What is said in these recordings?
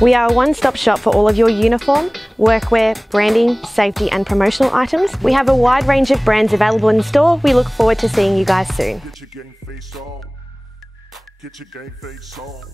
We are a one-stop shop for all of your uniform, workwear, branding, safety and promotional items. We have a wide range of brands available in store. We look forward to seeing you guys soon. Get your GameFace on. Get your GameFace on.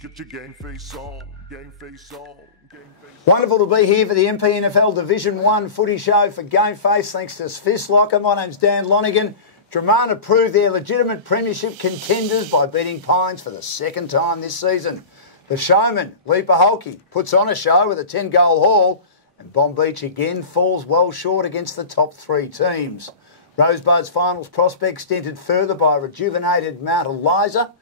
Get your GameFace on. GameFace on. GameFace. Wonderful to be here for the MPNFL Division 1 footy show for GameFace. Thanks to Swiss Locker. My name's Dan Lonigan. Dramana proved they're legitimate premiership contenders by beating Pines for the second time this season. The showman, Leaper Holke, puts on a show with a 10-goal haul, and Bomb Beach again falls well short against the top three teams. Rosebud's finals prospects dented further by rejuvenated Mount Eliza.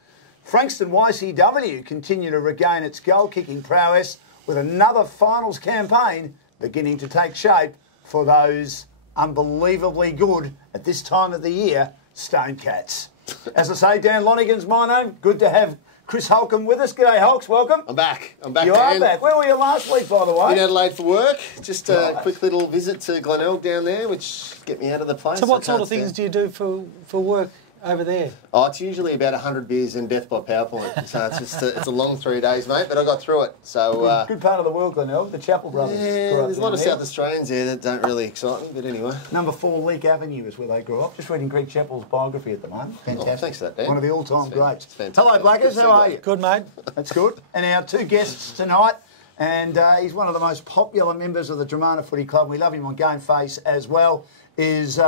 Frankston YCW continue to regain its goal-kicking prowess with another finals campaign beginning to take shape for those unbelievably good at this time of the year Stone Cats. As I say, Dan Lonigan's my name. Good to have Chris Holcomb with us. G'day, Holks. Welcome. I'm back. You are back. Where were you last week, by the way? In Adelaide for work. Just a quick little visit to Glenelg down there, which get me out of the place. So what sort of things do you do for work over there? Oh, it's usually about 100 beers and death by PowerPoint. So it's just it's a long 3 days, mate, but I got through it. So good part of the world, Glenelg. The Chapel Brothers. Yeah, there's a lot of South Australians there that don't really excite me, but anyway. Number 4 Leek Avenue is where they grew up. Just reading Greg Chapel's biography at the moment. Fantastic. Oh, thanks for that, Dan. One of the all-time greats. Fantastic. Hello, Blackers. How are you? Good, mate. That's good. And our two guests tonight, and he's one of the most popular members of the Dramana Footy Club. We love him on GameFace as well, is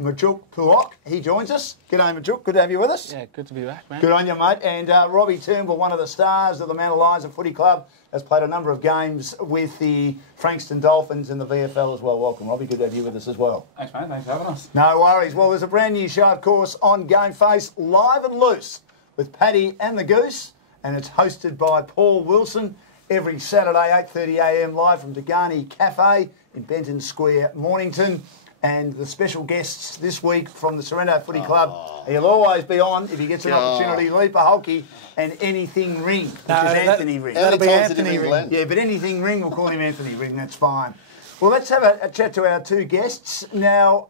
Majuk Puok. He joins us. G'day, Majuk. Good to have you with us. Yeah, good to be back, mate. Good on you, mate. And Robbie Turnbull, one of the stars of the Mount Eliza Footy Club, has played a number of games with the Frankston Dolphins in the VFL as well. Welcome, Robbie. Good to have you with us as well. Thanks, mate. Thanks for having us. No worries. Well, there's a brand new show, of course, on GameFace, Live and Loose, with Paddy and the Goose, and it's hosted by Paul Wilson every Saturday, 8:30am, live from Degani Cafe in Benton Square, Mornington. And the special guests this week from the Sorrento Footy Club, he'll always be on if he gets an opportunity, Leaper Holke and Anything Ring, which is Anthony Ring. That'll be Anthony Ring. Yeah, but Anything Ring, we'll call him Anthony Ring, that's fine. Well, let's have a chat to our two guests. Now,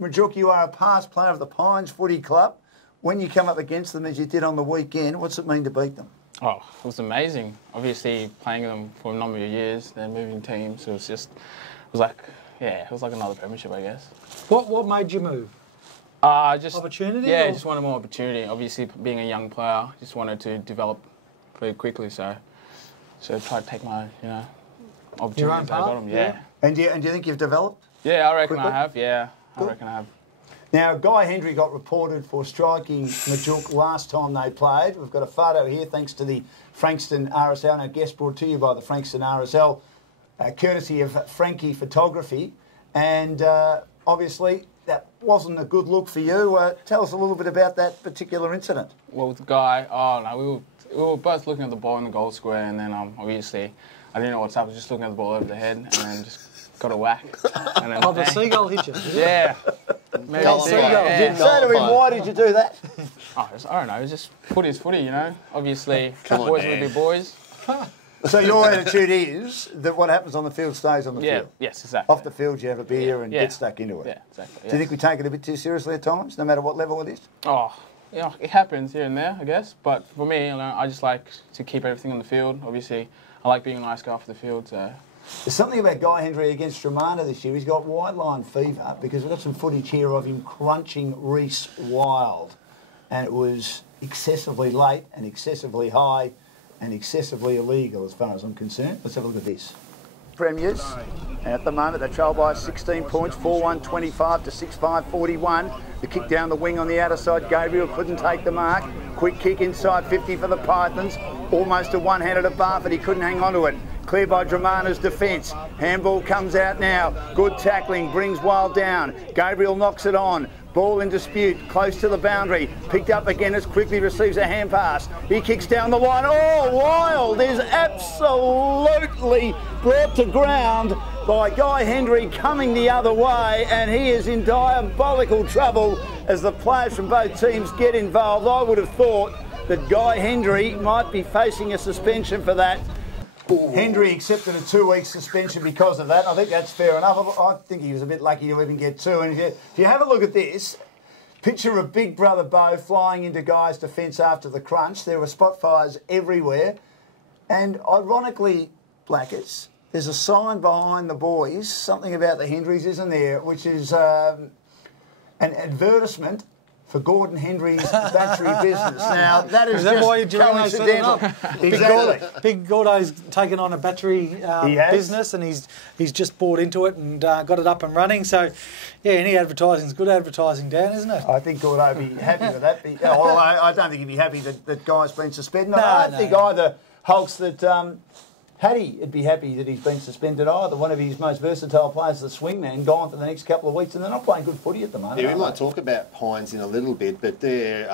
Majuk, you are a past player of the Pines Footy Club. When you come up against them, as you did on the weekend, what's it mean to beat them? Oh, it was amazing. Obviously, playing them for a number of years, they're moving teams. It was like another premiership, I guess. What made you move? Just opportunity? Yeah, or? Just wanted more opportunity. Obviously, being a young player, just wanted to develop pretty quickly. So try to take my opportunities. I got them. Yeah. And do you think you've developed? Yeah, I reckon quickly? I have. Yeah, Good. I reckon I have. Now, Guy Hendry got reported for striking Majuk last time they played. We've got a photo here, thanks to the Frankston RSL, and a guest brought to you by the Frankston RSL, courtesy of Frankie Photography. And obviously, that wasn't a good look for you. Tell us a little bit about that particular incident. Well, with the guy, we were both looking at the ball in the goal square, and then obviously, I didn't know what's up. I was just looking at the ball over the head, and then just got a whack. And then, the seagull hit you? Yeah. Maybe Did say to him, why did you do that? I don't know. It's just footy's footy, you know. Obviously, boys will be boys. So your attitude is that what happens on the field stays on the field? Yes, exactly. Off the field, you have a beer and get stuck into it. Yeah, exactly. Do you think we take it a bit too seriously at times, no matter what level it is? Oh, it happens here and there, I guess. But for me, I just like to keep everything on the field. Obviously, I like being a nice guy off the field. So. There's something about Guy Hendry against Dramana this year. He's got wide line fever because we've got some footage here of him crunching Reece Wild. And it was excessively late and excessively high and excessively illegal as far as I'm concerned. Let's have a look at this. Premiers, and at the moment they trail by 16 points, 4-1-25 to 6-5-41. The kick down the wing on the outer side, Gabriel couldn't take the mark. Quick kick inside 50 for the Pythons. Almost a one-handed at Barford, he couldn't hang on to it. Clear by Dramana's defence. Handball comes out now. Good tackling, brings Wild down. Gabriel knocks it on. Ball in dispute, close to the boundary. Picked up again as quickly receives a hand pass. He kicks down the line. Oh, Wild is absolutely brought to ground by Guy Hendry coming the other way, and he is in diabolical trouble as the players from both teams get involved. I would have thought that Guy Hendry might be facing a suspension for that. Hendry accepted a 2-week suspension because of that. I think that's fair enough. I think he was a bit lucky to even get 2. And if you have a look at this, picture of Big Brother Bo flying into Guy's defence after the crunch. There were spot fires everywhere. And ironically, Blackets, there's a sign behind the boys, something about the Hendrys, isn't there, which is an advertisement for Gordon Hendry's battery business. Now, that is that just why Geronimo set it up? Exactly. Big Gordo's taken on a battery business, and he's just bought into it and got it up and running. So, yeah, any advertising is good advertising, Dan, isn't it? I think Gordo would be happy with that. Although I don't think he'd be happy that Guy's been suspended. I don't think either Hulks that Hattie would be happy that he's been suspended either. One of his most versatile players, the swingman, gone for the next couple of weeks, and they're not playing good footy at the moment. Yeah, we might talk about Pines in a little bit, but they're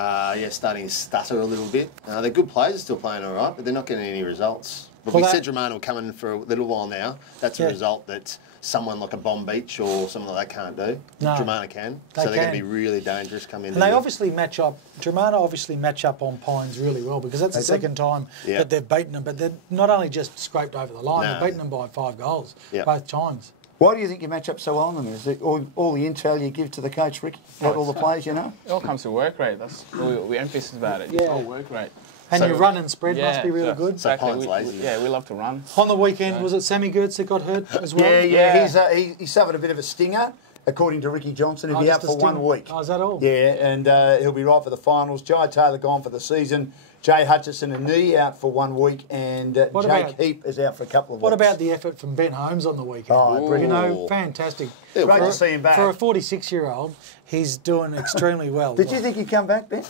starting to stutter a little bit. They're good players, are still playing all right, but they're not getting any results. But we said Romano will come in for a little while now. That's a result that someone like a Bomb Beach or someone like that can't do. No. Dramana can. So they're going to be really dangerous coming in. And they obviously match up, Dramana obviously match up on Pines really well, because that's the second time that they've beaten them. But they're not only just scraped over the line, they've beaten them by 5 goals both times. Why do you think you match up so well on them? Is it all the intel you give to the coach, Ricky? All the players you know? It all comes to work rate. That's all we emphasize about it. It's all work rate. And your run and spread must be really good. Exactly. We love to run. On the weekend, was it Sammy Gertz that got hurt as well? Yeah. He suffered a bit of a stinger, according to Ricky Johnson. He'll be out for 1 week. Oh, is that all? Yeah, and he'll be right for the finals. Jai Taylor gone for the season. Jay Hutchison, a knee, out for 1 week, and Jake Heap is out for a couple of weeks. What about the effort from Ben Holmes on the weekend? Oh, you know, fantastic. Great to see him back. For a 46-year-old, he's doing extremely well. Did you think he'd come back, Ben?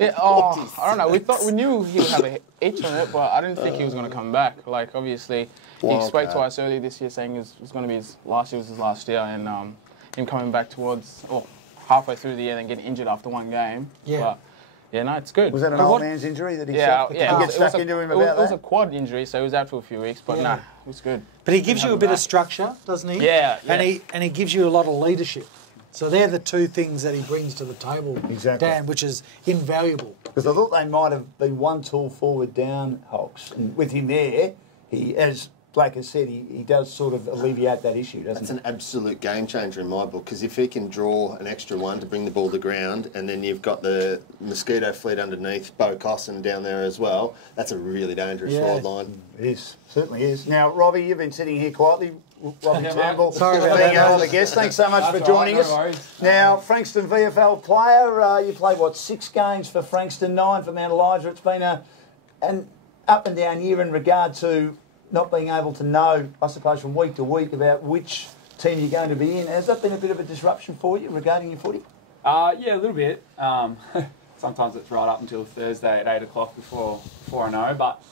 I don't know. We knew he would have an itch on it, but I didn't think he was going to come back. Like, obviously, he spoke to us earlier this year saying it was going to be his last year, and him coming back towards halfway through the year and then getting injured after 1 game. Yeah. But, yeah, no, it's good. Was that an old man's injury that he suffered? Yeah, get stuck into him about that? It was a quad injury, so he was out for a few weeks, but it was good. But he gives you a bit of structure, doesn't he? Yeah. And he gives you a lot of leadership. So they're the 2 things that he brings to the table, Dan, which is invaluable. Because I thought they might have been 1 tall forward down, Hulks. And with him there, he, as Black has said, he does sort of alleviate that issue, doesn't he? That's an absolute game changer in my book, because if he can draw an extra 1 to bring the ball to ground, and then you've got the mosquito fleet underneath, Bo Cosson down there as well, that's a really dangerous forward line. It is, certainly is. Now, Robbie, you've been sitting here quietly. Robbie Turnbull, sorry about being that, our other guest. Thanks so much for joining us. Now, Frankston VFL player, you played, 6 games for Frankston, 9 for Mount Eliza. It's been an up and down year in regard to not being able to know, I suppose, from week to week about which team you're going to be in. Has that been a bit of a disruption for you regarding your footy? Yeah, a little bit. Sometimes it's right up until Thursday at 8 o'clock before I know, but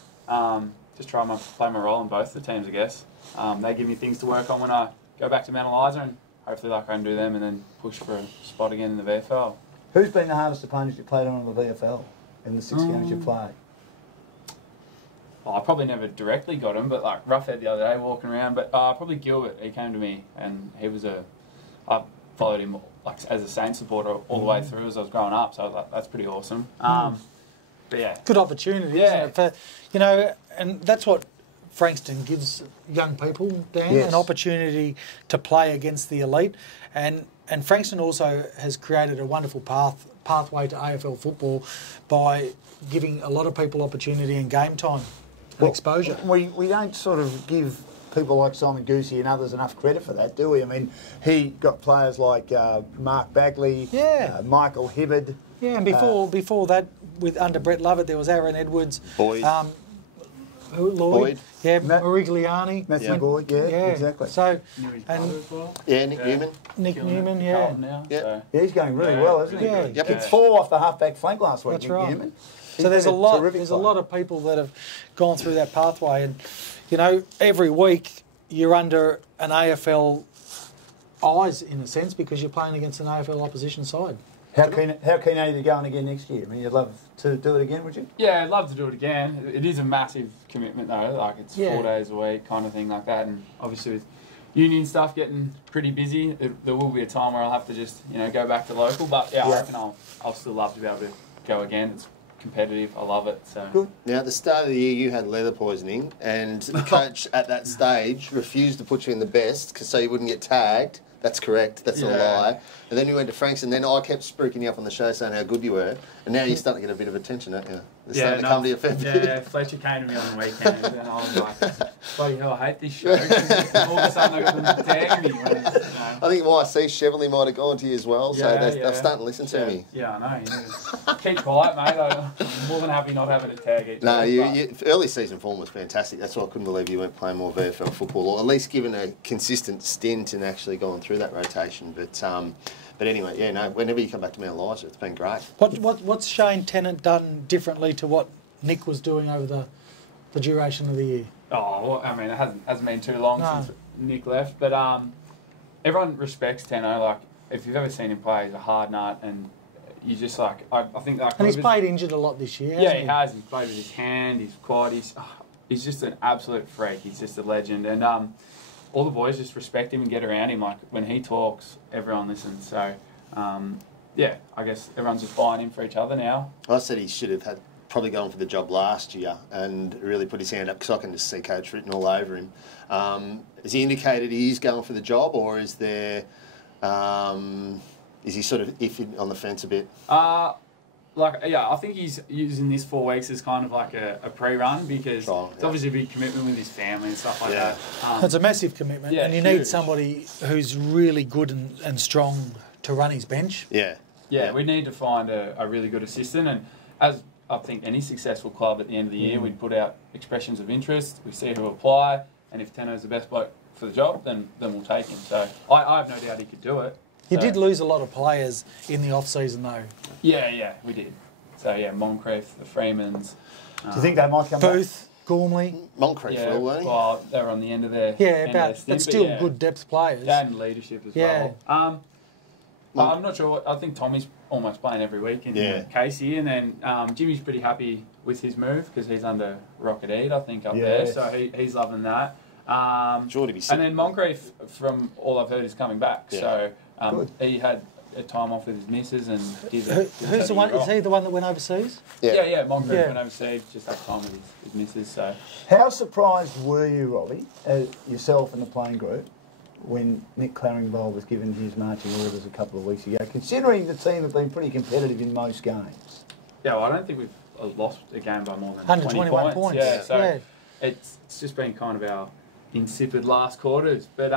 just try to play my role in both the teams, I guess. They give me things to work on when I go back to Mount Eliza, and hopefully I can do them and then push for a spot again in the VFL. Who's been the hardest opponent you played on the VFL in the 6 games you played? I probably never directly got him, but like Roughhead the other day walking around. But probably Gilbert, he came to me, and he was I followed him like as a Saints supporter all the way through as I was growing up, so that's pretty awesome. But yeah, good opportunity, isn't it? For, and that's what Frankston gives young people, Dan, an opportunity to play against the elite, and Frankston also has created a wonderful pathway to AFL football by giving a lot of people opportunity and game time. Exposure. We don't sort of give people like Simon Goosey and others enough credit for that, do we? I mean, he got players like Mark Bagley, Michael Hibbard. Yeah, and before that, under Brett Lovett, there was Aaron Edwards. Boyd. Lloyd. Yeah, Morigliani. Matthew Boyd, exactly. So, Nick Newman. Nick Newman, Yeah, he's going really well, isn't he? Yeah. Kicked 4 off the half-back flank last week, That's Nick right. Newman. So there's a lot of people that have gone through that pathway, and every week you're under an AFL eyes in a sense because you're playing against an AFL opposition side. How keen are you to go on again next year? I mean, you'd love to do it again, would you? Yeah, I'd love to do it again. It is a massive commitment though, like it's 4 days a week kind of thing like that, and obviously with union stuff getting pretty busy, there will be a time where I'll have to just go back to local, but I reckon I'll still love to be able to go again. It's competitive. I love it. So good. Now, at the start of the year, you had leather poisoning, and the coach at that stage refused to put you in the best so you wouldn't get tagged. That's correct. That's a lie. And then you went to Franks, and then I kept spruiking you up on the show saying how good you were. And now you're starting to get a bit of attention, aren't you? They're starting to come to your family. Yeah, Fletcher came to me on the weekend and I was like, bloody hell, I hate this show. And all of a sudden I got them tagging me. When, I think YC Cheverley might have gone to you as well, so they're starting to listen to me. Yeah, I know. Keep quiet, mate. I'm more than happy not having a tag each No, week, early season form was fantastic. That's why I couldn't believe you weren't playing more VFL football, or at least given a consistent stint and actually gone through that rotation. But anyway, yeah, no. Whenever you come back to Mount Eliza, it's been great. What's Shane Tennant done differently to what Nick was doing over the duration of the year? Oh, well, I mean, it hasn't been too long since Nick left, but everyone respects Tenno. Like, if you've ever seen him play, he's a hard nut, and you just like I think like. And he's played injured a lot this year. Yeah, he has. He's played with his hand. He's quad. He's just an absolute freak. He's just a legend, and all the boys just respect him and get around him. Like, when he talks, everyone listens. So, yeah, I guess everyone's just buying him for each other now. I said he should have probably gone for the job last year and really put his hand up, because I can just see coach written all over him. Has he indicated he's going for the job, or is there is he sort of iffy on the fence a bit? I think he's using this 4 weeks as kind of like a pre-run, because it's obviously a big commitment with his family and stuff like that. It's a massive commitment, and you need somebody who's really good and strong to run his bench. Yeah, we need to find a really good assistant, and as I think any successful club at the end of the year, we'd put out expressions of interest, we see who apply, and if Tenno's the best bloke for the job, then we'll take him. So I have no doubt he could do it. You did lose a lot of players in the off-season, though. Yeah, we did. So, yeah, Moncrief, the Freemans. Do you think they might come back? Booth, Gormley. Moncrief, weren't they? Well, they were on the end of their but still good depth players. And leadership as well. I'm not sure. I think Tommy's almost playing every week in Casey, and then Jimmy's pretty happy with his move because he's under Rocket Eat, I think, up there. So he's loving that. Sure to be sick. And then Moncrief, from all I've heard, is coming back. So he had a time off with his missus, and who's the one? Is he the one that went overseas? Yeah. Moncrief went overseas, just had time with his missus. So how surprised were you, Robbie, yourself and the playing group, when Nick Claringbold was given his marching orders a couple of weeks ago, considering the team have been pretty competitive in most games? Yeah, well, I don't think we've lost a game by more than 121 points. Yeah, so it's just been kind of our insipid last quarters. But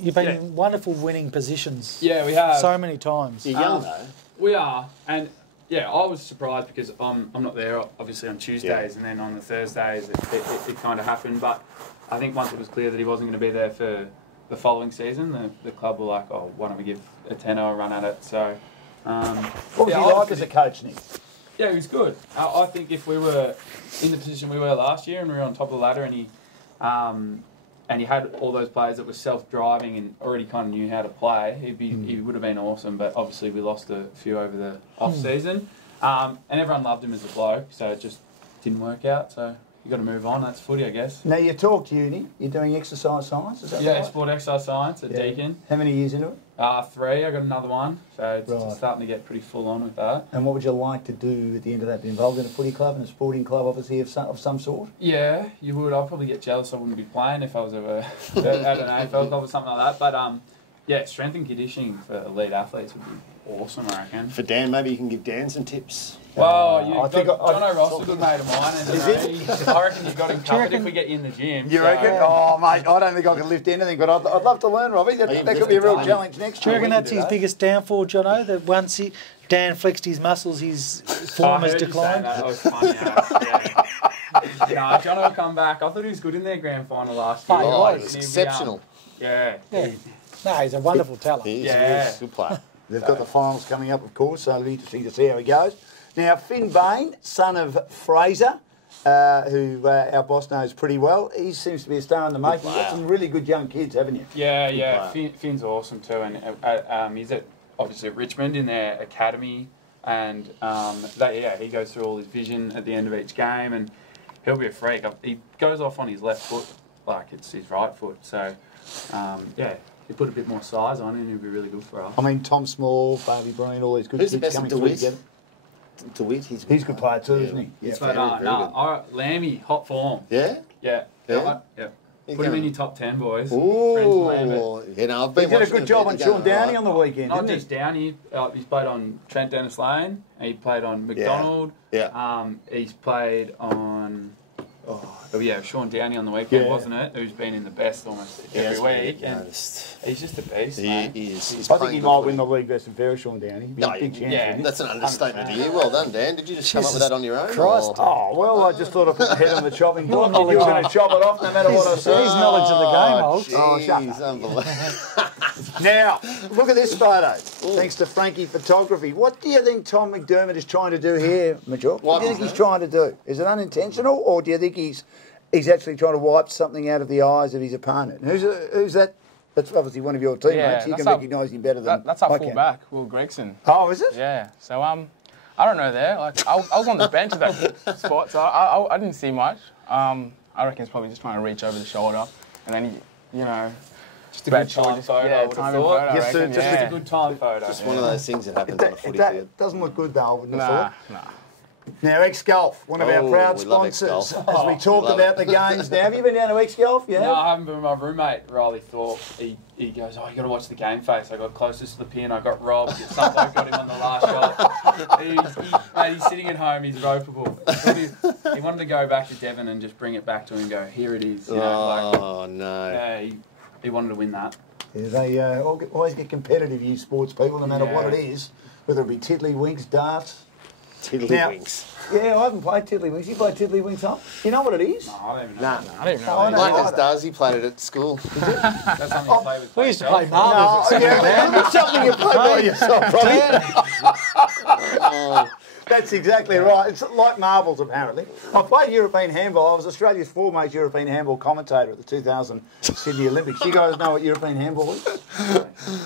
you've been in wonderful winning positions. Yeah, we have. So many times. You're young, though. We are. And, yeah, I was surprised because I'm not there, obviously, on Tuesdays, and then on the Thursdays it kind of happened. But I think once it was clear that he wasn't going to be there for the following season, the club were like, oh, why don't we give a tenner a run at it? So, what was he like as a coach, Nick? Yeah, he was good. I think if we were in the position we were last year and we were on top of the ladder, and he had all those players that were self-driving and already kind of knew how to play, he would have been awesome. But obviously we lost a few over the off-season, and everyone loved him as a bloke, so it just didn't work out. So you got to move on. That's footy, I guess. Now, you talked uni. You're doing exercise science, is that right? Yeah, sport exercise science at Deakin. How many years into it? 3. I got another one, so it's starting to get pretty full on with that. And what would you like to do at the end of that? Be involved in a footy club and a sporting club, obviously, of some sort? Yeah, you would. I'd probably get jealous I wouldn't be playing if I was ever at an AFL club or something like that. But yeah, strength and conditioning for elite athletes would be awesome, I reckon. For Dan, maybe you can give Dan some tips. Well, John O'Ross is a good mate of mine, and I reckon you've got him covered if we get you in the gym. You reckon? Oh, mate, I don't think I can lift anything, but I'd love to learn, Robbie. That could be a real challenge next year. Do you reckon that's his biggest downfall, Jono? That once Dan flexed his muscles, his form has declined? That was funny. John will come back. I thought he was good in their grand final last year. Oh, he was exceptional. No, he's a wonderful talent. He is a good player. They've got the finals coming up, of course, so it'll be interesting to see how he goes. Now, Finn Bain, son of Fraser, who our boss knows pretty well, he seems to be a star in the making. You've got some really good young kids, haven't you? Yeah. Finn's awesome too, and he's obviously at Richmond in their academy, and he goes through all his vision at the end of each game, and he'll be a freak. He goes off on his left foot like it's his right foot, so you put a bit more size on him, he'll be really good for us. I mean, Tom Small, Bailey Breen, all these good kids coming through together. DeWitt, he's a good player too, isn't he? Yeah, Lammy, hot form. Yeah? Yeah. Yeah, Put him in your top 10, boys. Ooh, you know, I've been He did a watching good job on Sean Downey on the weekend, Not didn't just Downey. He's played on Trent Dennis Lane. He played on McDonald. Yeah. He's played on. Sean Downey on the weekend, wasn't it? Who's been in the best almost every week. And he's just a beast. He is. I think he might win the league best and fairest, Sean Downey. He'd be a big chance. Yeah, That's an understatement of the year. Well done, Dan. Did you just come up with that on your own? Christ. Oh, well, I just thought I put my head on the chopping block. You were going to chop it off no matter what I said. His knowledge of the game, Hulk. Oh, shut Jeez, up. unbelievable. Now, look at this photo. Thanks to Frankie Photography. What do you think Tom McDermott is trying to do here, Major? What do you think he's trying to do? Is it unintentional, or do you think he's actually trying to wipe something out of the eyes of his opponent? Who's that? That's obviously one of your teammates. You can recognise him better than That's our I can. fullback, Will Gregson. Oh, is it? Yeah. So I don't know there. Like I was on the bench at that spot, so I didn't see much. I reckon he's probably just trying to reach over the shoulder, and then Just a good time photo. Yeah, timing photo. Just Just a good time photo. Just one of those things that happens on a footy field. It doesn't look good though, I wouldn't have thought. Nah. Now, X-Golf, one of our proud we love sponsors, X-Golf. as we talk love about it. the games. Now, have you been down to X-Golf? Yeah. No, I haven't been with my roommate, Riley Thorpe. He goes, you got to watch the GameFace. I got closest to the pin, I got robbed. Some bloke got him on the last shot. Mate, he's sitting at home, he's ropeable. He wanted to go back to Devon and just bring it back to him and go, here it is. You know, No. Yeah, he wanted to win that. Yeah, they always get competitive, you sports people, no matter what it is, whether it be tiddlywinks, darts. Tiddlywinks. Yeah, I haven't played tiddlywinks. You played tiddlywinks, huh? You know what it is? No, I don't even know. Nah. I don't even know. I don't Marcus know. does. He played it at school. That's something you play with. We used to play No, marbles. yeah, it's something you play by yourself, Robbie. That's exactly right. It's like marbles, apparently. I played European handball. I was Australia's foremost European handball commentator at the 2000 Sydney Olympics. You guys know what European handball is?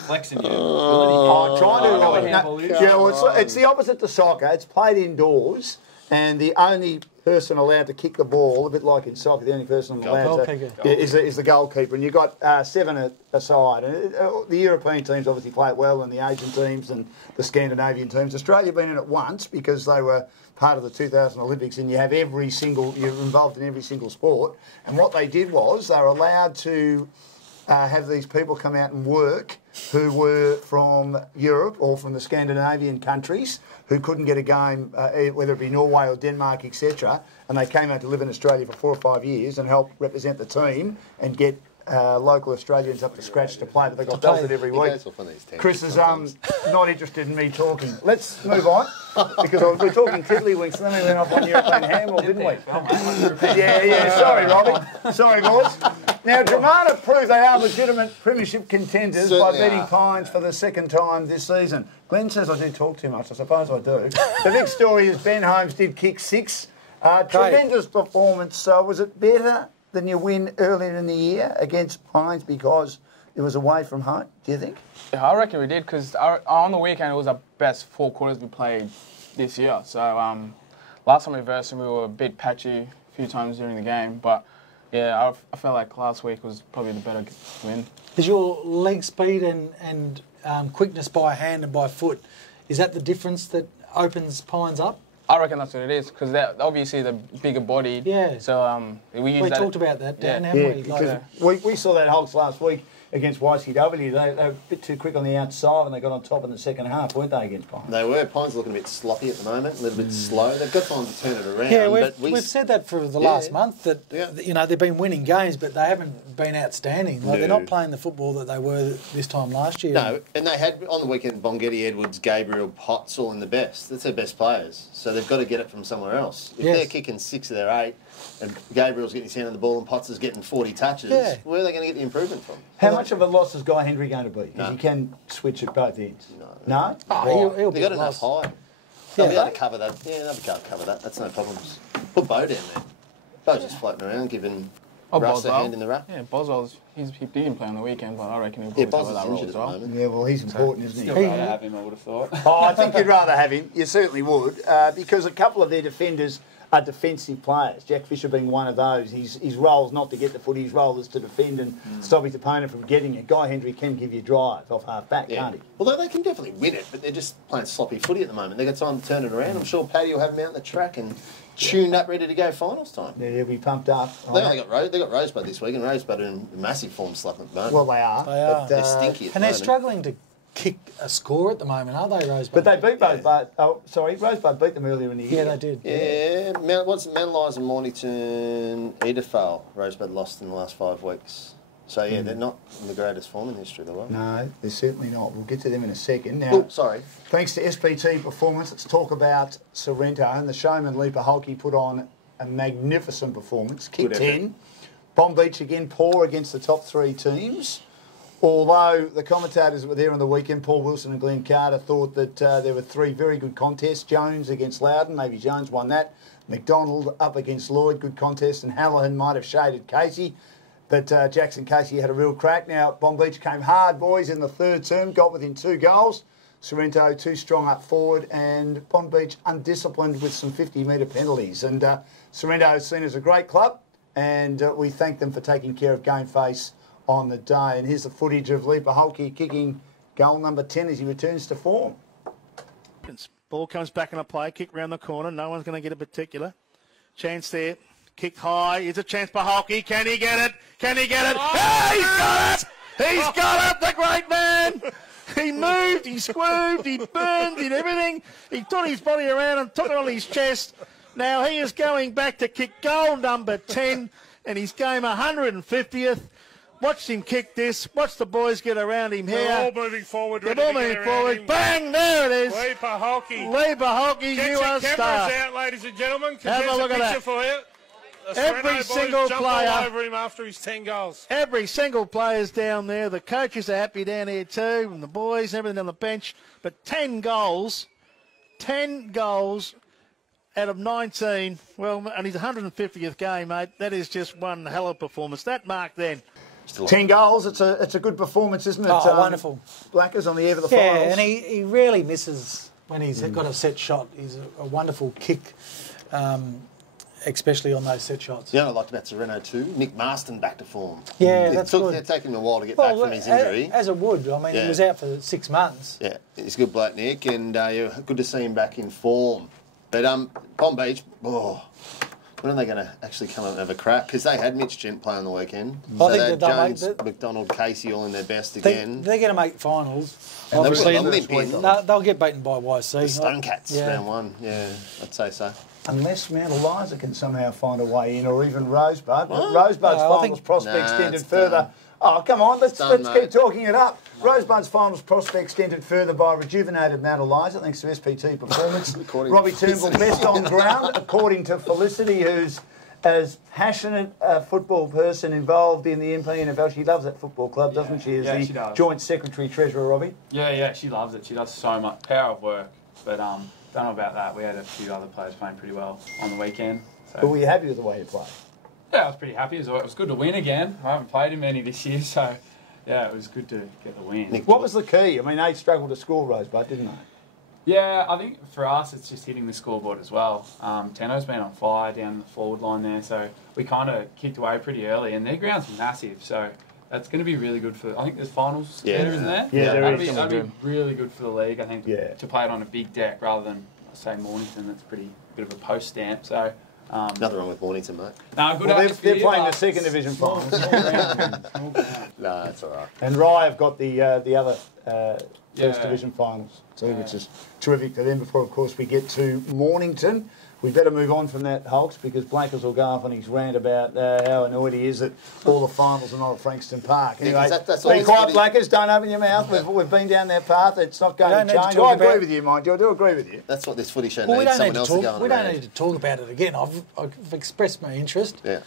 Flexing you. Oh, trying to. know what No, handball is. yeah, well, it's the opposite to soccer. It's played indoors, and the only person allowed to kick the ball, a bit like in soccer, the only person allowed is the goalkeeper, and you've got 7 aside. And the European teams obviously play it well, and the Asian teams and the Scandinavian teams. Australia have been in it once because they were part of the 2000 Olympics, and you're involved in every single sport. And what they did was they were allowed to have these people come out and work who were from Europe or from the Scandinavian countries who couldn't get a game, whether it be Norway or Denmark, etc. And they came out to live in Australia for 4 or 5 years and help represent the team and get local Australians up to scratch to play. But they got belted every week. Chris is not interested in me talking. Let's move on because we're talking tiddlywinks and then we went off on European handball, didn't we? Yeah. Sorry, Robbie. Sorry, boys. Now, Dramana proved they are legitimate premiership contenders by beating Pines for the second time this season. Glenn says I do talk too much. I suppose I do. The big story is Ben Holmes did kick 6. Tremendous performance. Was it better than your win earlier in the year against Pines because it was away from home, do you think? Yeah, I reckon we did because on the weekend it was our best 4 quarters we played this year. So last time we versed them, we were a bit patchy a few times during the game, but yeah, I felt like last week was probably the better win. Is your leg speed and quickness by hand and by foot, is that the difference that opens Pines up? I reckon that's what it is because they're obviously the bigger bodied. Yeah. So we talked about that, Dan, Yeah, haven't we? because we saw that Hulks last week against YCW. They were a bit too quick on the outside and they got on top in the second half, weren't they, against Pines? They were. Pines looking a bit sloppy at the moment, a little bit slow. They've got time to turn it around. Yeah, but we've said that for the last month that they've been winning games, but they haven't been outstanding. Like, they're not playing the football that they were this time last year. No, and they had on the weekend Bongetti, Edwards, Gabriel, Potts all in the best. That's their best players. So they've got to get it from somewhere else. If they're kicking 6 of their 8 and Gabriel's getting his hand on the ball and Potts is getting 40 touches, where are they going to get the improvement from? How much of a loss is Guy Henry going to be? Because he can switch at both ends. No? Oh, he'll They've be got enough height. They'll be able to cover that. Yeah, they'll be able to cover that. That's no problems. Put Bo down there. Bo's just floating around, giving Russ a hand in the wrap. Yeah, Boswell's, he didn't play on the weekend, but I reckon he'll probably cover that role as well. Yeah, well, he's important, isn't he? Still rather have him, I would have thought. I think you'd rather have him. You certainly would, because a couple of their defenders are defensive players. Jack Fisher being one of those. His role is not to get the footy, his role is to defend and stop his opponent from getting it. Guy Hendry can give you drive off half back, can't he? Although they can definitely win it, but they're just playing sloppy footy at the moment. They've got time to turn it around. I'm sure Paddy will have them out the track and tuned up, ready to go finals time. Yeah, he'll be pumped up. They got Rosebud this week, and Rosebud are in massive form slump at the moment. Well, they are. They They're stinky at And the they're moment. struggling to kick a score at the moment, aren't they, Rosebud? But they beat Rosebud. Oh, sorry, Rosebud beat them earlier in the year. Yeah, they did. Yeah, Mount Eliza, Mornington, Edithvale, Rosebud lost in the last 5 weeks. So, yeah, they're not in the greatest form in the history of the world. No, they're certainly not. We'll get to them in a second. Now, Oh, sorry. thanks to SPT Performance, let's talk about Sorrento. And the showman, Leaper Hulke, put on a magnificent performance. Kick Good 10. Bomb Beach again, poor against the top 3 teams. Although the commentators that were there on the weekend, Paul Wilson and Glenn Carter, thought that there were 3 very good contests. Jones against Loudon, maybe Jones won that. McDonald up against Lloyd, good contest. And Hallahan might have shaded Casey. But Jackson Casey had a real crack. Now, Bomb Beach came hard, boys, in the third term, got within 2 goals. Sorrento too strong up forward, and Bomb Beach undisciplined with some 50-metre penalties. And Sorrento is seen as a great club, and we thank them for taking care of GameFace on the day. And here's the footage of Leaper Hulke kicking goal number 10 as he returns to form. Ball comes back in a play, kick round the corner. No one's going to get a particular chance there. Kicked high. It's a chance for Hulke. Can he get it? Can he get it? Oh, yeah, he's got it! He's got it, the great man! He moved, he squirmed, he burned, did everything. He put his body around and took it on his chest. Now he is going back to kick goal number 10 and his game 150th. Watch him kick this. Watch the boys get around him here. They're all moving forward. They're all moving forward. Bang! There it is. Leaper Hulke. Leaper Hulke, Get you your are cameras star. out, ladies and gentlemen. Have a look at that. For you. The Every Sorrento boys single jumped player. all over him after his 10 goals. Every single player's down there. The coaches are happy down here too, and the boys and everything on the bench. But 10 goals out of 19. Well, and his 150th game, mate. That is just one hell of a performance. That mark then. 10 goals, it's a good performance, isn't it? Oh, wonderful. Blackers on the eve of the Yeah, finals. and he rarely misses when he's got a set shot. He's a wonderful kick, especially on those set shots. You know what I liked about Sorrento too? Nick Marston back to form. Yeah, that's good. It's taken him a while to get back from his injury. As it would. I mean, he was out for 6 months. Yeah, he's a good bloke, Nick, and yeah, good to see him back in form. But Bomb Beach, when are they going to actually come and have a crack? Because they had Mitch Gent play on the weekend. I think they had that they'll Jones, make McDonald, Casey all in their best again. They're going to make finals. And they've got Obviously, an Olympian. they'll get beaten by YC. The Stone Cats, round 1. Yeah, I'd say so. Unless Mount Eliza can somehow find a way in, or even Rosebud. But Rosebud's finals prospect extended further. Oh, come on, let's keep talking it up. Rosebud's finals prospect extended further by rejuvenated Mount Eliza, thanks to SPT Performance. Robbie Turnbull, best on ground, according to Felicity, who's as passionate a football person involved in the MPNFL. She loves that football club, doesn't she? As the joint secretary treasurer, Robbie. Yeah, she loves it. She does so much. Power of work. But don't know about that. We had a few other players playing pretty well on the weekend. So. But were you happy with the way you played? Yeah, I was pretty happy. It was good to win again. I haven't played in many this year, so yeah, it was good to get the win. What was the key? I mean, they struggled to score, Rosebud, didn't they? Yeah, I think for us it's just hitting the scoreboard as well. Tenno's been on fire down the forward line there, so we kind of kicked away pretty early, and their ground's massive, so that's going to be really good for. I think there's finals there, isn't there? Yeah, that'd be really good for the league. I think to play it on a big deck rather than say Mornington. That's pretty bit of a post stamp. So. Nothing wrong with Mornington, mate. No, good. Well, they're playing the second division finals. No, it's all right. And Rye have got the other first division finals, so which is terrific for them. Before, of course, we get to Mornington, we better move on from that, Hulks, because Blackers will go off on his rant about how annoyed he is that all the finals are not at Frankston Park. Anyway, be quiet, Blackers, don't open your mouth. We've been down that path. It's not going to change. I agree with you, mind you. I do agree with you. That's what this footy show needs. Someone else to go on. We don't need to talk about it again. I've expressed my interest. Yeah.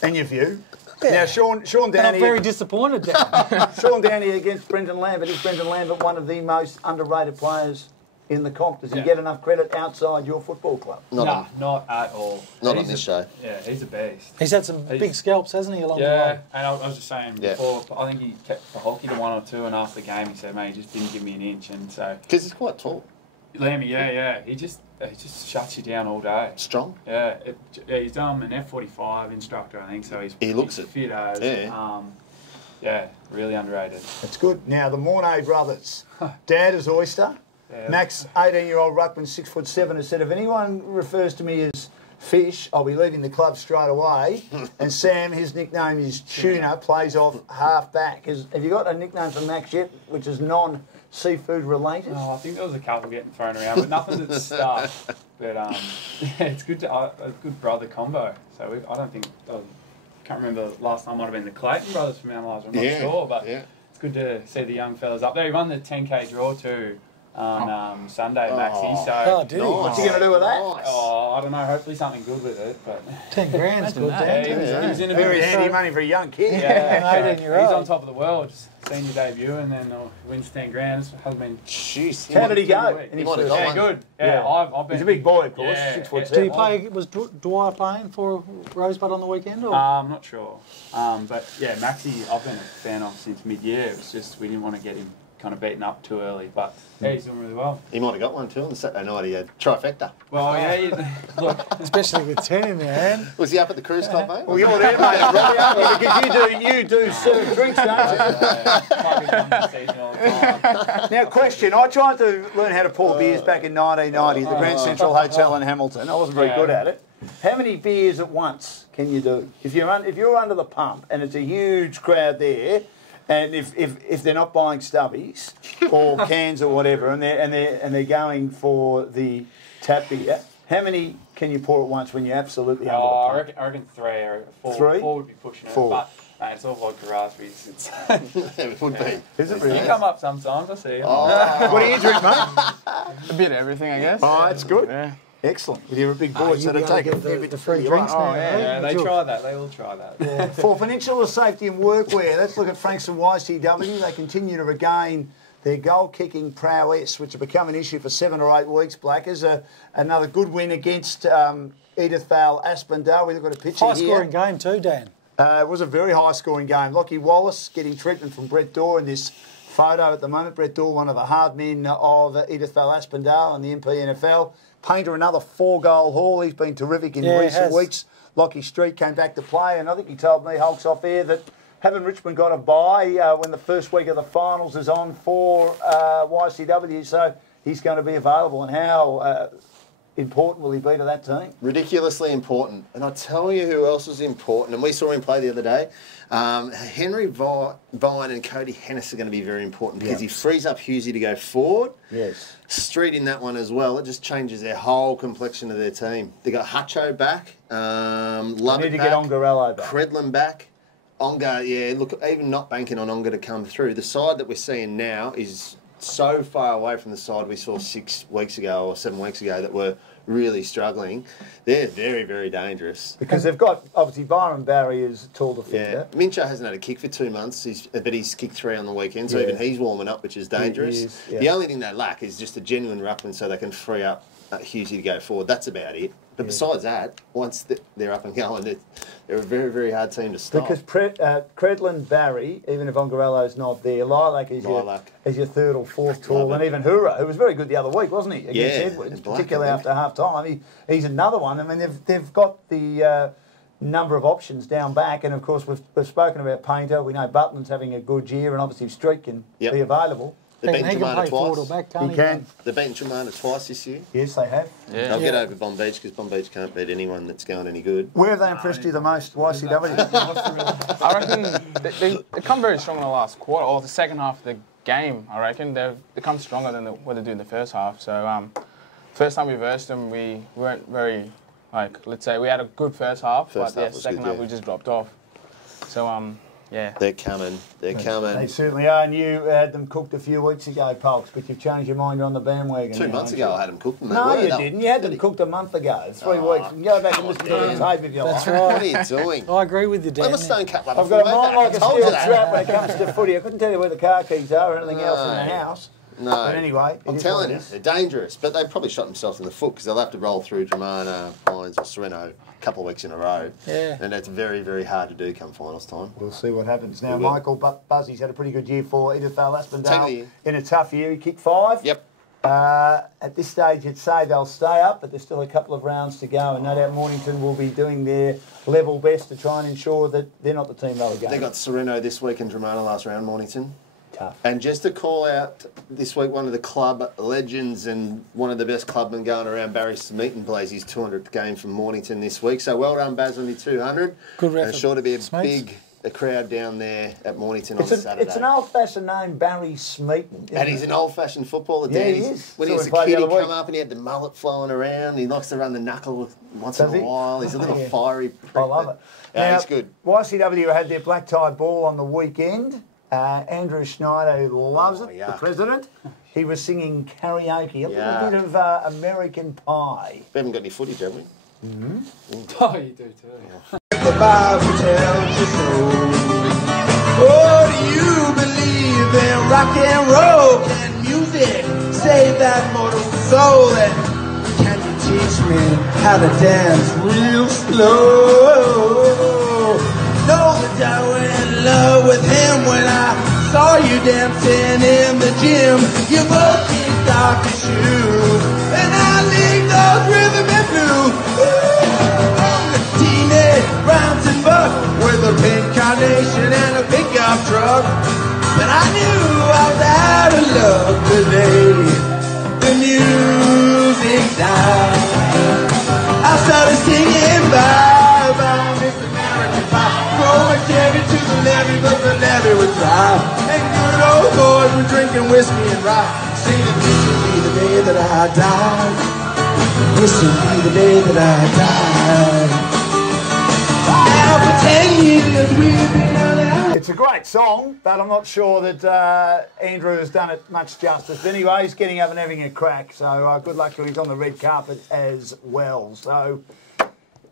And your view. Yeah. Now, Sean Downey... And I'm very disappointed, Dan. Sean Downey against Brendan Lambert. Is Brendan Lambert one of the most underrated players in the comp? Does he get enough credit outside your football club? No, not at all. Not on this show. Yeah, he's a beast. He's had some big scalps, hasn't he, along the way? Yeah, and I was just saying before, I think he kept the hockey to 1 or 2, and after the game he said, mate, he just didn't give me an inch. And so... Because he's quite tall. Lammy, yeah. He just shuts you down all day. Strong. Yeah, he's an F45 instructor, I think. So He looks it. fit as. Yeah. Yeah, really underrated. That's good. Now, the Mornay brothers. Dad is Oyster. Yeah. Max, 18-year-old ruckman, 6'7", has said, if anyone refers to me as Fish, I'll be leaving the club straight away. And Sam, his nickname is Tuna, plays off half-back. Have you got a nickname for Max yet, which is non-seafood related? Oh, I think there was a couple getting thrown around, but nothing that's stuck. But yeah, it's good to a good brother combo. So I don't think can't remember the last time. Might have been the Clayton brothers from Mount Eliza. I'm not sure, but it's good to see the young fellas up there. He won the 10K draw too on Sunday, Maxie. So did he? What's he going to do with that? Oh, I don't know. Hopefully something good with it. But 10 grand's good, yeah, Dan. he was in a Very bit of handy money for a young kid. Yeah, he's on top of the world. Senior debut, and then wins 10 grand. Hasn't been. Jeez. How did he go? He might have got one. Good. Yeah, I've been. He's a big boy, of course. Yeah, 6'7". Did he play? Was Dwyer playing for Rosebud on the weekend? Or? I'm not sure. But yeah, Maxie, I've been a fan of since mid-year. It was just we didn't want to get him kind of beaten up too early. But yeah, he's doing really well. He might have got one too on the Saturday night. He had trifecta. Well, yeah, look. Especially with 10 in their hand. Was he up at the cruise club, mate? Well, you're there, mate. Really, aren't you? Because you do serve drinks, don't you? Now, question. I tried to learn how to pour beers back in 1990 at the Grand Central Hotel in Hamilton. I wasn't very good at it. How many beers at once can you do? If you're under the pump and it's a huge crowd there, and if they're not buying stubbies or cans or whatever, and they're going for the tap beer, how many can you pour at once when you're absolutely under the pump? I reckon 3 or 4. Three? 4 would be pushing it. 4. But it's all vodka raspberries. It's It would be. Is it really? you come up sometimes. I see. What do you drink, mate? A bit of everything, I guess. Oh, that's good. Yeah. Excellent. You're a big boy, so you'll be to able take to a get fair bit the to free fill you drinks up. now. Yeah, they try that. They all try that. For Peninsula Safety and Workwear, let's look at Frankston YCW. They continue to regain their goal-kicking prowess, which have become an issue for 7 or 8 weeks, Blackers. Another good win against Edith Vale Aspendale. We look at a picture here. High-scoring game too, Dan. It was a very high-scoring game. Lockie Wallace getting treatment from Brett Dorr in this photo at the moment. Brett Dorr, one of the hard men of Edith Vale Aspendale and the MPNFL. Painter, another 4-goal haul. He's been terrific in recent weeks. Lockie Street came back to play, and I think he told me, Hulks off air, that having Richmond got a bye when the first week of the finals is on for YCW, so he's going to be available. And how important will he be to that team? Ridiculously important. And I'll tell you who else was important, and we saw him play the other day. Henry Vine and Cody Hennis are going to be very important because he frees up Husey to go forward. Yes. Street in that one as well. It just changes their whole complexion of their team. They got Hutcho back, Love Need it to back, get Ongarello back. Credlin back. Onga, yeah, look, even not banking on Onga to come through, the side that we're seeing now is so far away from the side we saw 6 weeks ago or 7 weeks ago that were really struggling. They're very, very dangerous. Because they've got, obviously, Byron Barry is a tall defender. Yeah, Mincho hasn't had a kick for 2 months, but he's kicked 3 on the weekend, so even he's warming up, which is dangerous. He is, yeah. The only thing they lack is just a genuine ruckman so they can free up Husey to go forward. That's about it. But besides that, once they're up and going, they're a very, very hard team to stop. Because Credlin, Barry, even if Ongarello's not there, Lilac is your third or fourth tall, and even Hura, who was very good the other week, wasn't he, against Edwards, particularly after half-time. He's another one. I mean, they've got the number of options down back, and, of course, we've spoken about Painter. We know Butland's having a good year, and obviously Street can be available. They've beaten Tremana twice. He can. They've beaten Tremana twice this year. Yes, they have. Yeah. They'll get over Bomb Beach because Bomb Beach can't beat anyone that's going any good. Where have they impressed you the most, YCW? I reckon they come very strong in the last quarter, or the second half of the game, I reckon. They come stronger than what they do in the first half. So, first time we versed them, we weren't very, let's say, we had a good first half, but second half we just dropped off. So, yeah. They're coming. They're coming. They certainly are, and you had them cooked a few weeks ago, Pulse, but you've changed your mind on the bandwagon. 2 months ago I had them cooked. No, you didn't. You had them cooked a month ago. 3 weeks. You can go back and listen to the tape if you like. That's right. What are you doing? I agree with you, Dan. I'm a stone cut I've got a mind like a steel trap when it comes to footy. I couldn't tell you where the car keys are or anything else in the house. No. But anyway, I'm telling you, they're dangerous, but they probably shot themselves in the foot because they'll have to roll through Dramana, Pines or Sereno a couple of weeks in a row. Yeah. And that's very, very hard to do come finals time. We'll see what happens. Now, Michael Buzzy's had a pretty good year for Edith Vale Aspendale. In a tough year, he kicked 5. Yep. At this stage, you'd say they'll stay up, but there's still a couple of rounds to go, and no doubt Mornington will be doing their level best to try and ensure that they're not the team they'll go. They got Sereno this week and Dramana last round, Mornington. Tough. And just to call out this week, one of the club legends and one of the best clubmen going around, Barry Smeaton, plays his 200th game from Mornington this week. So well done, Baz, on your 200. Good and it's sure to be a crowd down there at Mornington on Saturday. It's an old-fashioned name, Barry Smeaton. And he's an old-fashioned footballer, yeah, Dan. he is. When he was a kid, he'd come up and he had the mullet flowing around. He likes to run the knuckle once in a while. He's a little fiery prick. I love it. Yeah, now, he's good. YCW had their black tie ball on the weekend. Andrew Schneider, who loves it, the president, he was singing karaoke, a little bit of American Pie. We haven't got any footage, have we? Oh, you do too. The Bible tells you so. Oh, do you believe in rock and roll? Can music save that mortal soul? And can you teach me how to dance real slow? Know that I was in love with him when I saw you dancing in the gym. You both kicked off your shoes, and I licked those rhythm and blues. Teenage Brownson Buck with a pink carnation and a pickup truck. But I knew I was out of luck the day the music died. I started singing bye bye Miss American Pie. Drove my Chevy to the levee, but the levee was dry. And good old boys were drinking whiskey and rye, singing this will be the day that I die. This will be the day that I die. Now for 10 years we've been on out. It's a great song, but I'm not sure that Andrew has done it much justice. But anyway, he's getting up and having a crack, so good luck to him. He's on the red carpet as well. So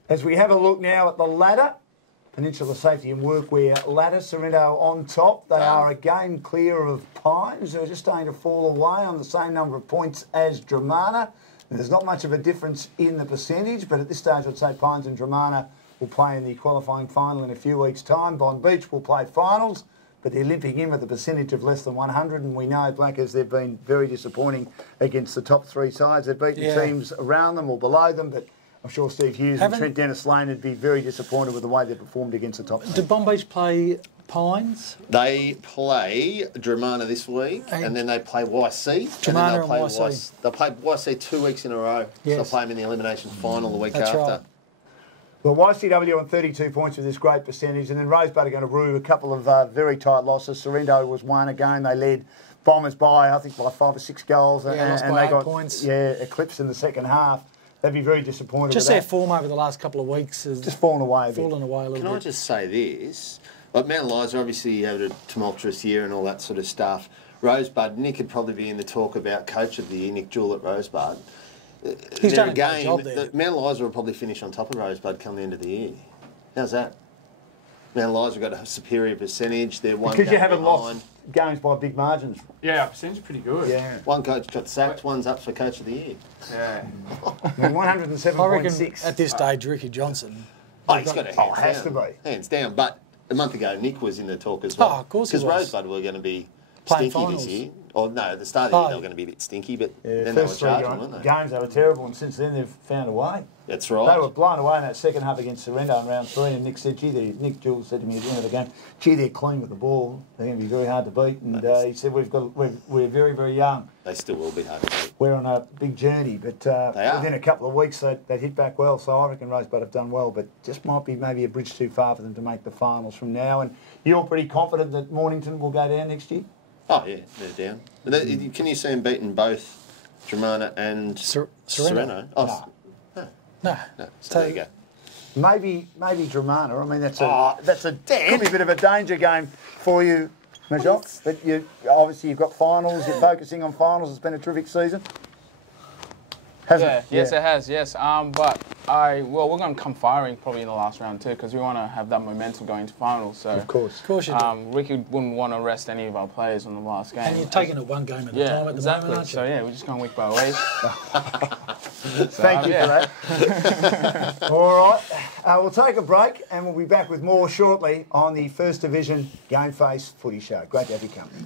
as we have a look now at the ladder, Peninsula Safety and Workwear ladder, Sorrento on top. They are a game clear of Pines, who are just starting to fall away on the same number of points as Dramana. And there's not much of a difference in the percentage, but at this stage I'd say Pines and Dramana will play in the qualifying final in a few weeks' time. Bond Beach will play finals, but they're limping in with a percentage of less than 100, and we know Blackers, they've been very disappointing against the top three sides. They've beaten teams around them or below them, but I'm sure Steve Hughes and Trent Dennis-Lane would be very disappointed with the way they performed against the top teams. Did Bond Beach play Pines? They play Dramana this week, and then they play YC. Dramana and they'll play YC. They'll play YC 2 weeks in a row. Yes. So they'll play them in the elimination final the week That's after. right. Well, YCW on 32 points with this great percentage, and then Rosebud are going to rue a couple of very tight losses. Sorrento was one again. They led Bombers by, I think, by 5 or 6 goals. Yeah, and lost by they 8 got points. eclipsed in the second half. They'd be very disappointed Just with their that. form over the last couple of weeks has Just fallen away a bit. fallen away a little Can I bit. just say this? Like Mount Eliza obviously had a tumultuous year and all that sort of stuff. Rosebud, Nick would probably be in the talk about Coach of the Year, Nick Jewell at Rosebud. He's done a great job there. Mount Eliza will probably finish on top of Rosebud come the end of the year. How's that? Mount Eliza got a superior percentage. They're one Because you haven't behind. lost games by big margins. Yeah, our percentage is pretty good. Yeah. One coach got sacked, one's up for Coach of the Year. Yeah. I mean, I reckon 107.6. at this stage, Ricky Johnson. Oh, he's got a hands down. has to be. Hands down. But a month ago, Nick was in the talk as well. Oh, of course he Because was. Rosebud were going to be Playing stinky finals. this year. Or no, at the start of the year they were going to be a bit stinky, but then they were First three charging, weren't they? games, they were terrible, and since then they've found a way. That's They right. were blown away in that second half against Sorrento in round 3, and Nick said, Nick Jewell said to me at the end of the game, gee, they're clean with the ball. They're going to be very hard to beat. And he said, we're very, very young. They still will be hard to beat. We're on a big journey, but are. within a couple of weeks they hit back well. So I reckon Rosebud have done well, but just might be maybe a bridge too far for them to make the finals from now. And you're pretty confident that Mornington will go down next year? Oh, yeah, they're down. Can you see them beating both Dramana and Sereno? Oh, No. so there you go. Maybe Dramana. I mean, that's a could be a bit of a danger game for you, Majok. But obviously you've got finals. You're focusing on finals. It's been a terrific season. Hasn't it? Yes, it has. Yes, but we're going to come firing probably in the last round too, because we want to have that momentum going to finals. So Of course. Of course you do. Ricky wouldn't want to rest any of our players on the last game. And you're taking it one game at a time at the moment, aren't you? So yeah, we're just going week by week. Thank you for that. All right. We'll take a break and we'll be back with more shortly on the First Division GameFace Footy Show. Great to have you company.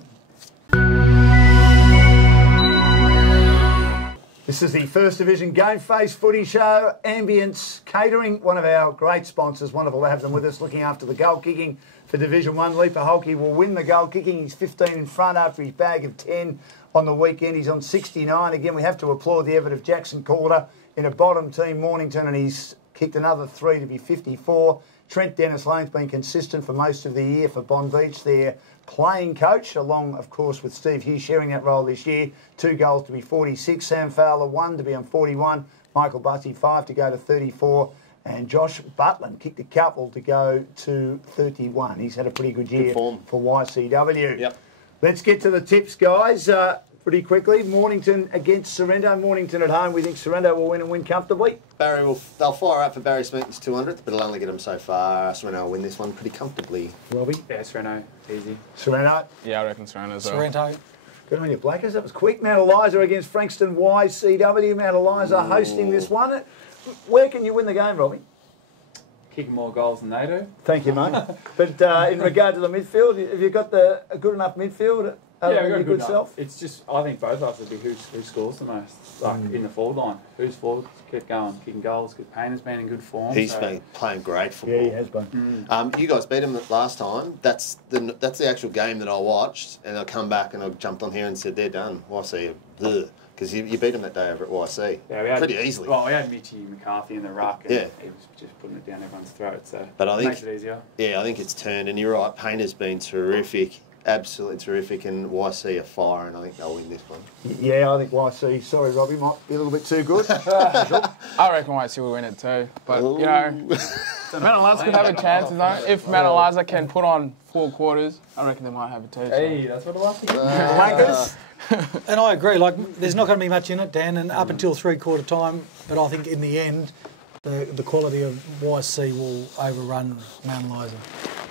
This is the First Division GameFace Footy Show. Ambience Catering, one of our great sponsors. Wonderful to have them with us, looking after the goal kicking for Division 1. Leaper Holke will win the goal kicking. He's 15 in front after his bag of 10 on the weekend. He's on 69. Again, we have to applaud the effort of Jackson Calder in a bottom team, Mornington, and he's kicked another 3 to be 54. Trent Dennis Lane's been consistent for most of the year for Bond Beach. Their playing coach, along, of course, with Steve Hughes sharing that role this year. 2 goals to be 46. Sam Fowler, 1 to be on 41. Michael Bussey, 5 to go to 34. And Josh Butland kicked a couple to go to 31. He's had a pretty good year for YCW. Yep. Let's get to the tips, guys, pretty quickly. Mornington against Sorrento. Mornington at home. We think Sorrento will win and win comfortably. They'll fire up for Barry Smeaton's 200th, but it'll only get them so far. Sorrento will win this one pretty comfortably. Robbie? Yeah, Sorrento, easy. Sorrento? Yeah, I reckon Sorrento as well. Sorrento. Good on you, Blackers. That was quick. Mount Eliza against Frankston YCW. Mount Eliza hosting this one. Where can you win the game, Robbie? Kicking more goals than they do. Thank you, mate. But in regard to the midfield, have you got a good enough midfield? Yeah, we've got your a good good self? It's just, I think both of us would be who scores the most. Like in the forward line. Who's forward? Keep going, kicking goals. Payne's been in good form. He's been playing great football. Yeah, he has been. You guys beat him last time. That's the actual game that I watched, and I come back and I jumped on here and said they're done. YC, because you beat them that day over at YC. Yeah, we had, pretty easily. Well, we had Mitchy McCarthy in the ruck, and Yeah. he was just putting it down everyone's throat. So But I think makes it easier. Yeah, I think it's turned, and you're right. Payne has been terrific. Absolutely terrific, and YC are fire, and I think they'll win this one. Yeah, I think YC, sorry Robbie, might be a little bit too good. I reckon YC will win it too. But, you know, Mount Eliza could have a chance, though. If Mount Eliza can put on 4 quarters, I reckon they might have it too. Hey, that's what I like to hear. Blackers? And I agree, like, there's not going to be much in it, Dan, and up until 3/4 time, but I think in the end, the quality of YC will overrun Mount Eliza.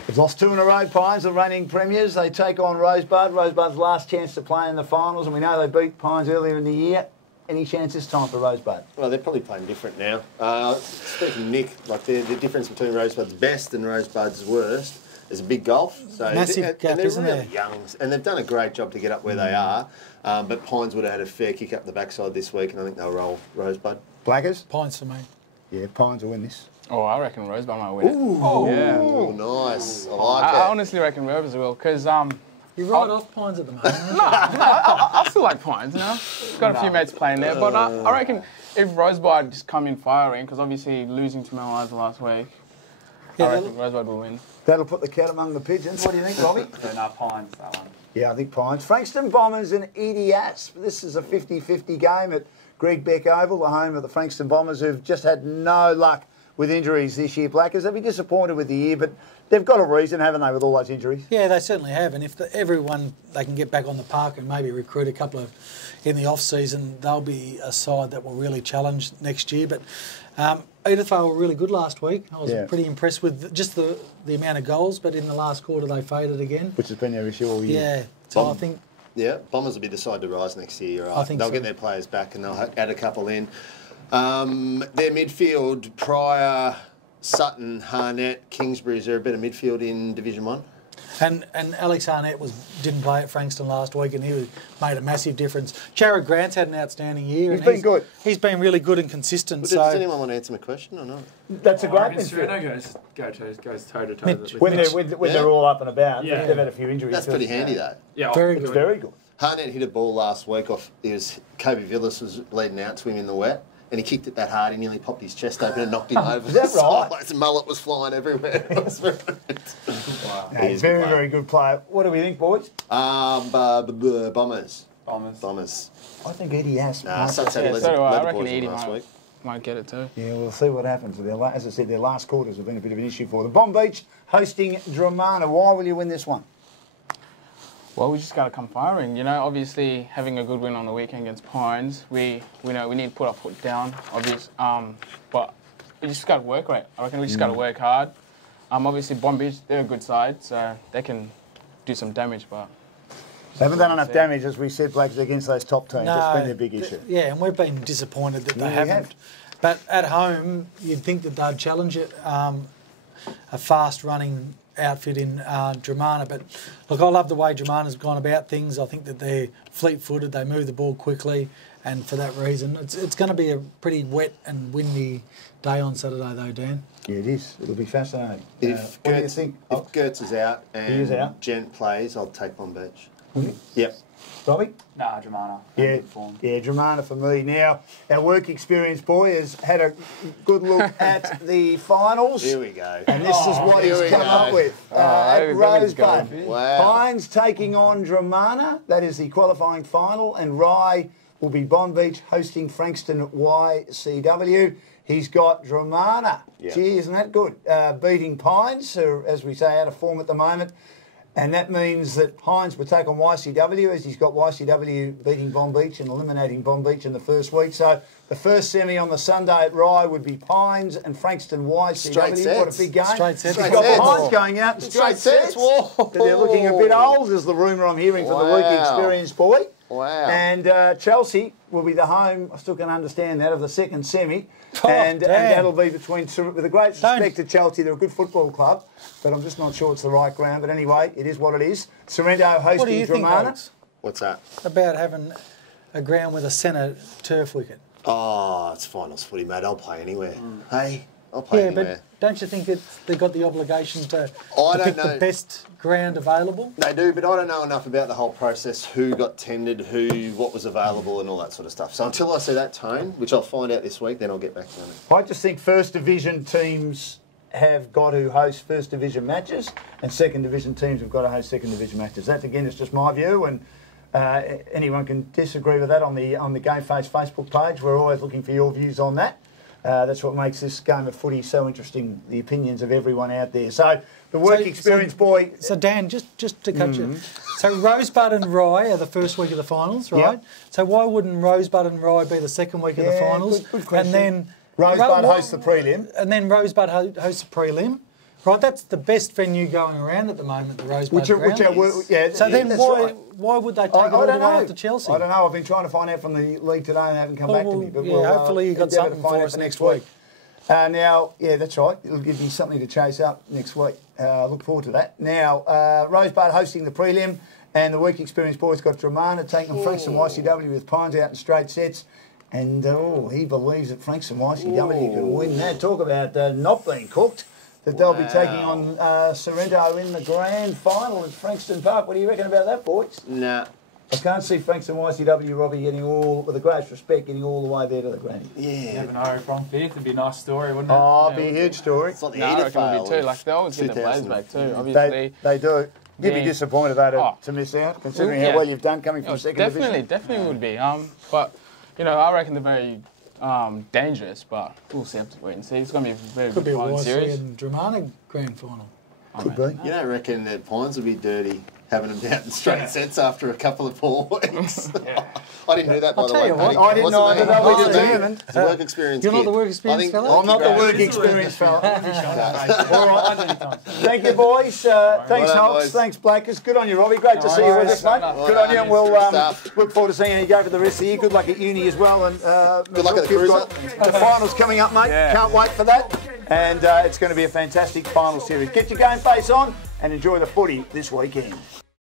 They've lost 2 in a row, Pines, the reigning premiers. They take on Rosebud. Rosebud's last chance to play in the finals, and we know they beat Pines earlier in the year. Any chance this time for Rosebud? Well, they're probably playing different now. Speaking of Nick, like the difference between Rosebud's best and Rosebud's worst is a big gulf. So massive gap, and they're isn't really there? young, and they've done a great job to get up where they are. But Pines would have had a fair kick up the backside this week, and I think they'll roll Rosebud. Blackers? Pines for me. Yeah, Pines will win this. Oh, I reckon Rosebud might win it. Ooh, Yeah. nice. I like it. I honestly reckon Rosebud will, because You write off Pines at the moment. I still like Pines, you know. Got a few mates playing there, but I reckon if Rosebud just come in firing, because obviously losing to Mount Eliza last week, I reckon Rosebud will win. That'll put the cat among the pigeons. What do you think, Robbie? So no, Pines, that one. Yeah, I think Pines. Frankston Bombers and EDS. This is a 50-50 game at Greg Beck Oval, the home of the Frankston Bombers, who've just had no luck with injuries this year. Blackers, they'll be disappointed with the year, but they've got a reason, haven't they, with all those injuries? Yeah, they certainly have. And if everyone, they can get back on the park and maybe recruit a couple of in the off-season, they'll be a side that will really challenge next year. But Edithvale were really good last week. I was pretty impressed with just the amount of goals, but in the last quarter they faded again. Which has been their issue all year. Yeah, so I think... Yeah, Bombers will be the side to rise next year, right? I think they'll so. get their players back and they'll add a couple in. Their midfield, Pryor, Sutton, Harnett, Kingsbury, is there a better midfield in Division 1? And Alex Arnett didn't play at Frankston last week, and he made a massive difference. Jared Grant's had an outstanding year. He's been good. He's been really good and consistent. Well, So does anyone want to answer my question or not? That's a great midfield. Sorrento goes toe to toe. When they're all up and about, Yeah. they've had a few injuries. That's pretty handy, though. Yeah, very It's good. very good. Harnett hit a ball last week off. Kobe Villas was leading out to him in the wet, and he kicked it that hard. He nearly popped his chest open and knocked him over. Is that right? His mullet was flying everywhere. It was very good. No, he's a very, very good player. What do we think, boys? Bombers. Bombers. I think Eddie has. Nah, Suns had Yeah, leather, so do I. I leather reckon boys Edie last week. might get it too. Yeah, we'll see what happens. As I said, their last quarters have been a bit of an issue for them. Bomb Beach hosting Dramana. Why will you win this one? Well, we just got to come firing. You know, obviously having a good win on the weekend against Pines, we know we need to put our foot down, but we just got to work right. I reckon we just got to work hard. Obviously, Bomb Beach, they're a good side, so they can do some damage, but... They haven't done enough damage, as we said, Blacks, against those top teams. That's been their big issue. Yeah, and we've been disappointed that they Yeah, we haven't. have. But at home, you'd think that they'd challenge it, a fast-running outfit in Dramana. But look, I love the way Dramana's gone about things. I think that they're fleet-footed, they move the ball quickly, And for that reason, it's going to be a pretty wet and windy day on Saturday, though, Dan. Yeah, it is. It'll be fascinating. If What do you think? If Gertz is out and He is out. Gent plays, I'll take Bomb Beach. Will you? Yep. Robbie? Nah, Dramana. Yeah, Good form. yeah, Dramana for me. Now, our work experience boy has had a good look at the finals. Here we go. And this is what he's come up with. At Rosebud. Wow. Pines taking on Dramana. That is the qualifying final. And Rye will be Bond Beach hosting Frankston YCW. He's got Dramana. Yep. Gee, isn't that good? Beating Pines, who are, as we say, out of form at the moment. And that means that Hines would take on YCW, as he's got YCW beating Bomb Beach and eliminating Bomb Beach in the first week. So the first semi on the Sunday at Rye would be Pines and Frankston YCW. Straight sets. What a big game. Straight sets. He's got Pines going out in straight sets. Whoa. They're looking a bit old, is the rumour I'm hearing from the work Wow. experience boy. Wow. And Chelsea will be the home, I still can understand that, of the second semi. Oh, and damn. that'll be between, with a great respect to Chelsea, they're a good football club, but I'm just not sure it's the right ground. But anyway, it is what it is. Sorrento hosting What do you think, Dramana. Alex, What's that? about having a ground with a centre turf wicket? Oh, it's finals footy, mate. I'll play anywhere. Hey, I'll play Yeah, anywhere. but don't you think they've got the obligation to don't pick know. the best ground available? They do, but I don't know enough about the whole process, who got tendered, what was available and all that sort of stuff. So until I see that tone, which I'll find out this week, then I'll get back to it. I just think First Division teams have got to host First Division matches, and Second Division teams have got to host Second Division matches. That, again, is just my view, and anyone can disagree with that on the GameFace Facebook page. We're always looking for your views on that. That's what makes this game of footy so interesting, the opinions of everyone out there. So, the work experience boy... So, Dan, just to cut you... So, Rosebud and Rye are the first week of the finals, right? Yep. So, why wouldn't Rosebud and Rye be the second week of the finals? Good question. And then... Rosebud hosts the prelim. And then Rosebud hosts the prelim. Right, that's the best venue going around at the moment, the Rosebud ground. So then why would they take it all the way up to Chelsea? I don't know. I've been trying to find out from the league today and they haven't come back to me. But hopefully you've got endeavour something to find for out us next week. Now, yeah, that's right. It'll give me something to chase up next week. I look forward to that. Now, Rosebud hosting the prelim, and the week experience boys got Dramana taking on Frankston YCW with Pines out in straight sets. And, he believes that Frankston YCW can win that. Talk about not being cooked. That they'll be taking on Sorrento in the grand final at Frankston Park. What do you reckon about that, boys? Nah. I can't see Frankston YCW, Robbie, getting all, with the greatest respect, getting all the way there to the granny. Yeah. Never know, from fifth, it'd be a nice story, wouldn't it? Oh, it'd be a huge story. It's like the No, I reckon it'll EFL be too. Like, they always get their players 2000. back too, obviously. They do. You'd be Yeah. disappointed, though, to miss out, considering how well you've done coming from second division. Definitely would be. But, I reckon they're very dangerous, but we'll see, have to wait and see. It's going to be a very Could be a fun YC series. and Dramana grand final. Could be. You don't reckon that Pines would be dirty having them down in straight sets after a couple of poor weeks? I didn't do that, by the way. you what, Paddy. I didn't Wasn't know me. that they were Wasn't me. determined. It's a work experience You're not kid. the work experience I think- fella? I'm not the work experience fella. All right. Thank you, boys. Thanks, Well done, Hobbs. boys. Thanks, Blackers. Good on you, Robbie. Great to see you with us, mate. Good on you. And we'll look forward to seeing you go for the rest of the year. Good luck at uni as well. And Good luck at the you've cruiser. got the finals coming up, mate. Yeah. Can't wait for that. And it's going to be a fantastic final series. Get your game face on and enjoy the footy this weekend.